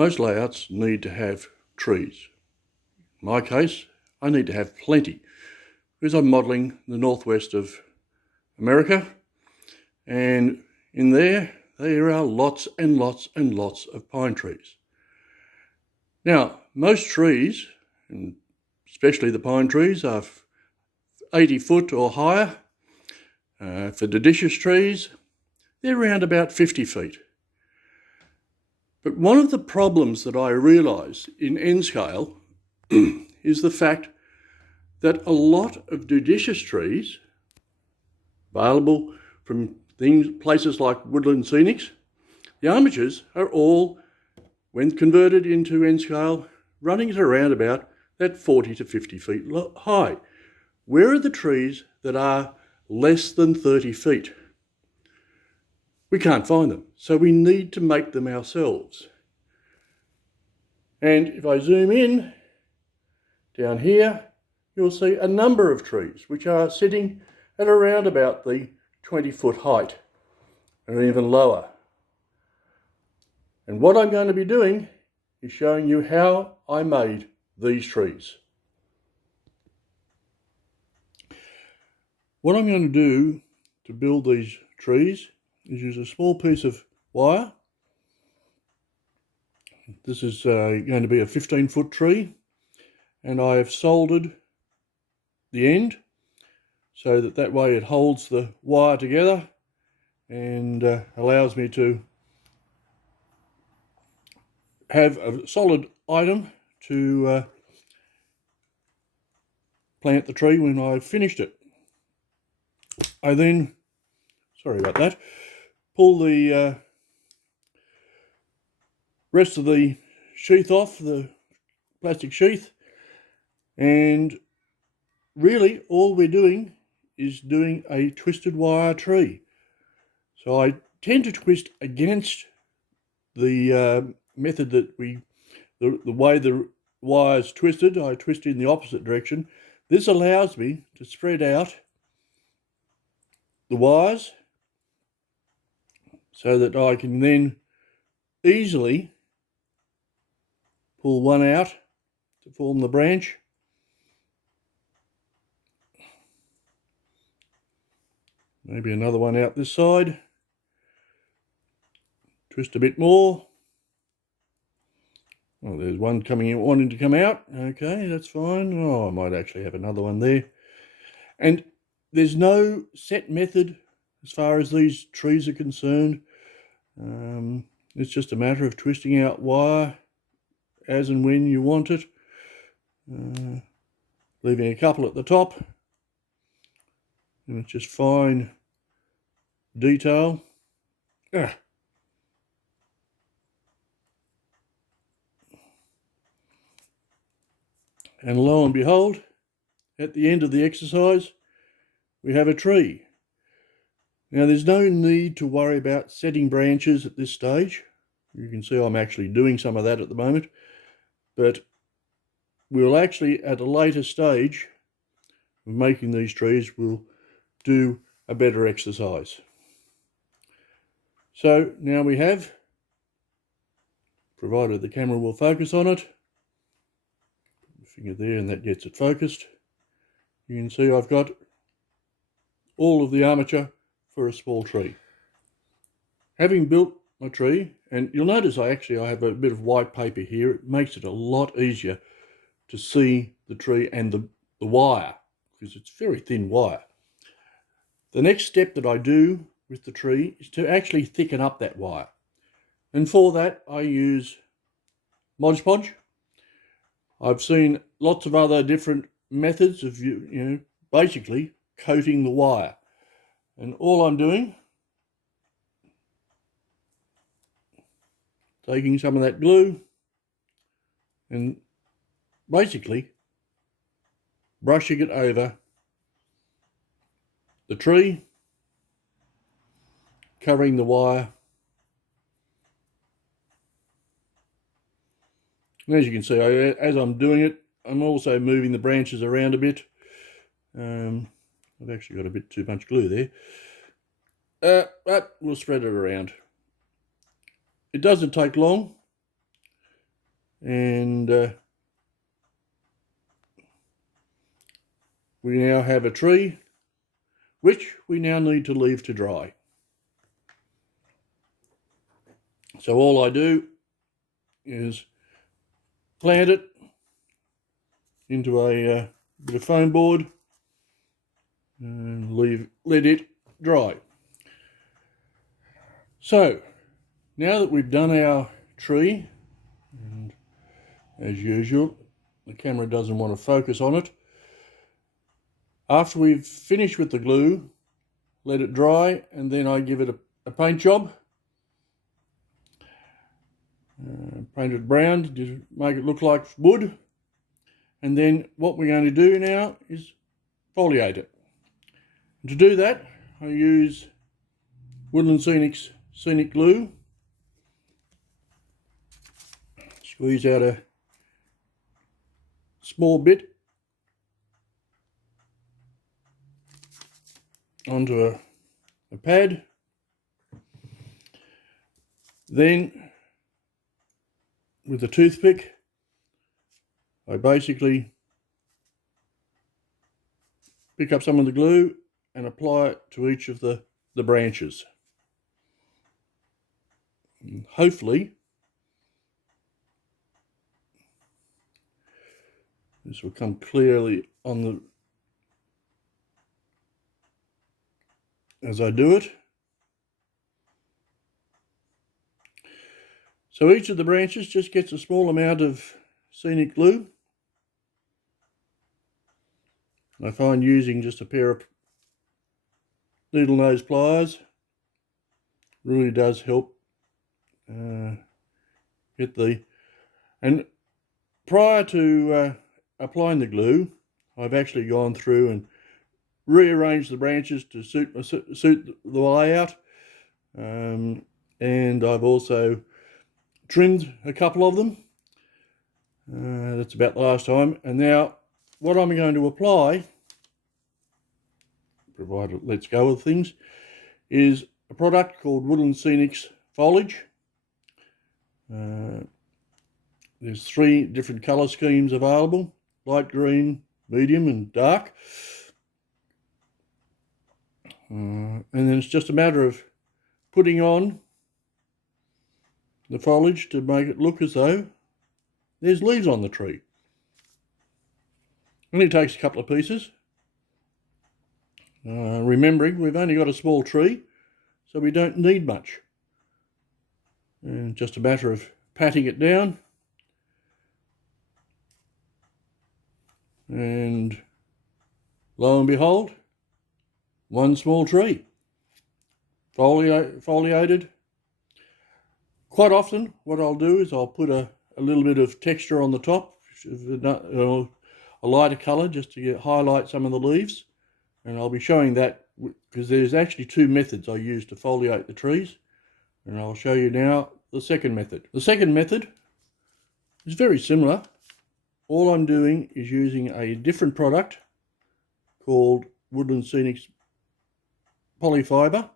Most layouts need to have trees. In my case, I need to have plenty because I'm modelling the northwest of America, and in there are lots and lots and lots of pine trees. Now, most trees, and especially the pine trees, are 80 foot or higher. For deciduous trees, they're around about 50 feet. But one of the problems that I realise in N-scale is the fact that a lot of deciduous trees available from places like Woodland Scenics, the armatures are all, when converted into N-scale, running at around about that 40 to 50 feet high. Where are the trees that are less than 30 feet? We can't find them, so we need to make them ourselves. And if I zoom in down here, you'll see a number of trees which are sitting at around about the 20-foot height and even lower. And what I'm going to be doing is showing you how I made these trees. What I'm going to do to build these trees is use a small piece of wire. This is going to be a 15-foot tree, and I have soldered the end so that way it holds the wire together and allows me to have a solid item to plant the tree when I've finished it. I then, sorry about that, pull the rest of the sheath off, the plastic sheath, and really all we're doing is doing a twisted wire tree. So I tend to twist against the method that the way the wire's twisted. I twist in the opposite direction. This allows me to spread out the wires so that I can then easily pull one out to form the branch. Maybe another one out this side. Twist a bit more. Oh, there's one coming in, wanting to come out. Okay, that's fine. Oh, I might actually have another one there. And there's no set method as far as these trees are concerned. It's just a matter of twisting out wire as and when you want it. Leaving a couple at the top. And it's just fine detail. And lo and behold, at the end of the exercise, we have a tree. Now there's no need to worry about setting branches at this stage. You can see I'm actually doing some of that at the moment, but we'll actually at a later stage of making these trees, we'll do a better exercise. So now we have, provided the camera will focus on it, put the finger there and that gets it focused. You can see I've got all of the armature for a small tree. Having built my tree, and you'll notice I have a bit of white paper here. It makes it a lot easier to see the tree and the wire, because it's very thin wire. The next step that I do with the tree is to actually thicken up that wire. And for that I use Mod Podge. I've seen lots of other different methods of basically coating the wire. And all I'm doing, taking some of that glue and basically brushing it over the tree, covering the wire. And as you can see, as I'm doing it, I'm also moving the branches around a bit. I've actually got a bit too much glue there. But we'll spread it around. It doesn't take long and we now have a tree which we now need to leave to dry. So all I do is plant it into a bit of foam board and let it dry. So now that we've done our tree, and as usual the camera doesn't want to focus on it, after we've finished with the glue, let it dry, and then I give it a paint job. Paint it brown to make it look like wood. And then what we're going to do now is foliate it. And to do that, I use Woodland Scenics Scenic Glue. Squeeze out a small bit onto a pad. Then with a toothpick, I basically pick up some of the glue and apply it to each of the branches. And hopefully this will come clearly on as I do it. So each of the branches just gets a small amount of scenic glue. I find using just a pair of needle nose pliers really does help get the... And prior to applying the glue, I've actually gone through and rearranged the branches to suit the layout, and I've also trimmed a couple of them. That's about the last time. And now what I'm going to apply, provided it lets go of things, is a product called Woodland Scenics Foliage. There's 3 different colour schemes available: light green, medium and dark. And then it's just a matter of putting on the foliage to make it look as though there's leaves on the tree. Only takes a couple of pieces. Remembering we've only got a small tree, so we don't need much. And just a matter of patting it down, and lo and behold, one small tree, foliated. Quite often what I'll do is I'll put a little bit of texture on the top, a lighter colour, just to highlight some of the leaves. And I'll be showing that because there's actually 2 methods I use to foliate the trees, and I'll show you now the second method. The second method is very similar. All I'm doing is using a different product called Woodland Scenics Polyfiber,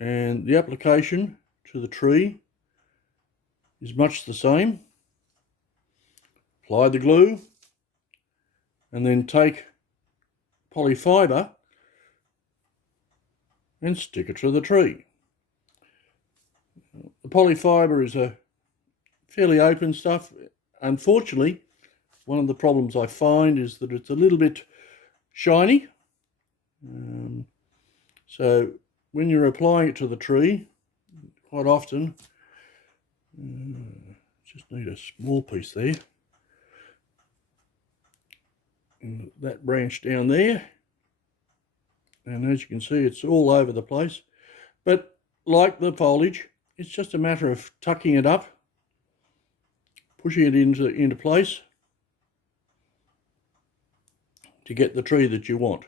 and the application to the tree is much the same. Apply the glue and then take polyfiber and stick it to the tree. The polyfiber is a fairly open stuff. Unfortunately, one of the problems I find is that it's a little bit shiny. So when you're applying it to the tree, quite often, just need a small piece there. And that branch down there, and as you can see, it's all over the place. But like the foliage, it's just a matter of tucking it up, pushing it into place to get the tree that you want.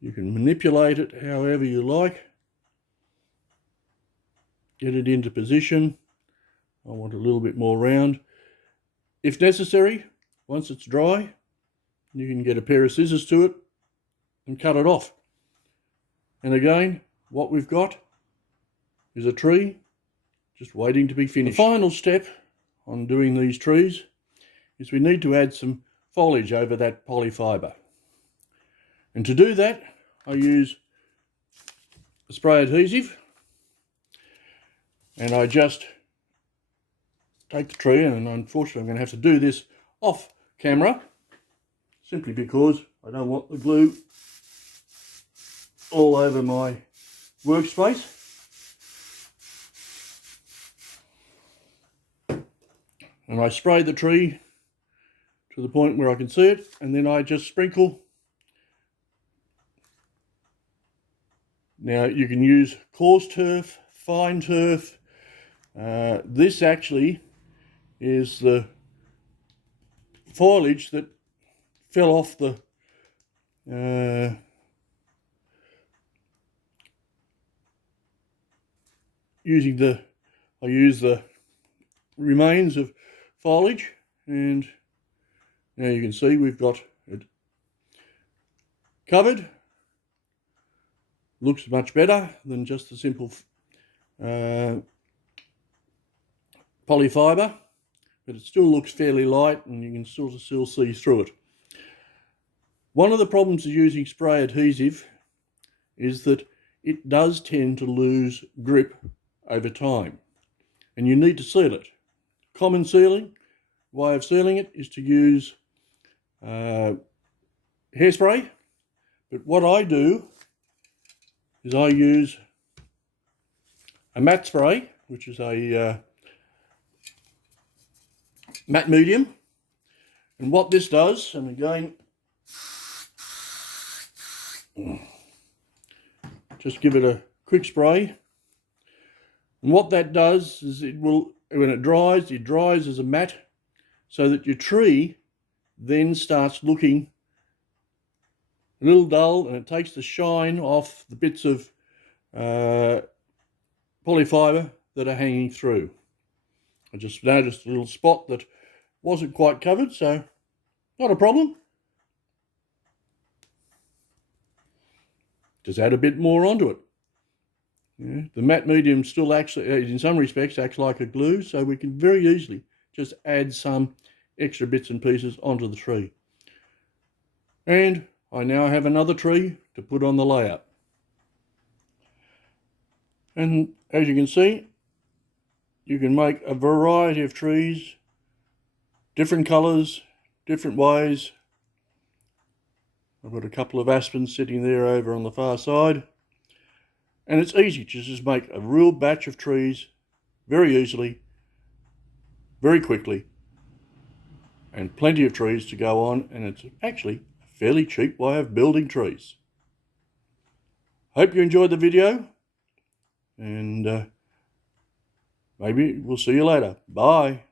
You can manipulate it however you like. Get it into position. I want a little bit more round. If necessary, once it's dry, you can get a pair of scissors to it and cut it off. And again, what we've got is a tree just waiting to be finished. The final step on doing these trees is we need to add some foliage over that polyfibre. And to do that, I use a spray adhesive, and I just take the tree, and unfortunately I'm going to have to do this off camera, simply because I don't want the glue all over my workspace. And I spray the tree to the point where I can see it, and then I just sprinkle. Now you can use coarse turf, fine turf. This actually is the foliage that fell off the I use the remains of foliage, and now you can see we've got it covered. Looks much better than just a simple polyfibre, but it still looks fairly light, and you can still see through it. One of the problems of using spray adhesive is that it does tend to lose grip over time, and you need to seal it. Common way of sealing it is to use hairspray, but what I do is I use a matte spray, which is a matte medium. And what this does, and again, just give it a quick spray. And what that does is it will, when it dries as a matte, so that your tree then starts looking a little dull, and it takes the shine off the bits of polyfibre that are hanging through. I just noticed a little spot that wasn't quite covered, so not a problem. Just add a bit more onto it. Yeah, the matte medium still actually, in some respects, acts like a glue, so we can very easily just add some extra bits and pieces onto the tree. And I now have another tree to put on the layout. And as you can see, you can make a variety of trees, different colours, different ways. I've got a couple of aspens sitting there over on the far side. And it's easy to just make a real batch of trees very easily, very quickly, and plenty of trees to go on, and it's actually a fairly cheap way of building trees. Hope you enjoyed the video, and maybe we'll see you later. Bye.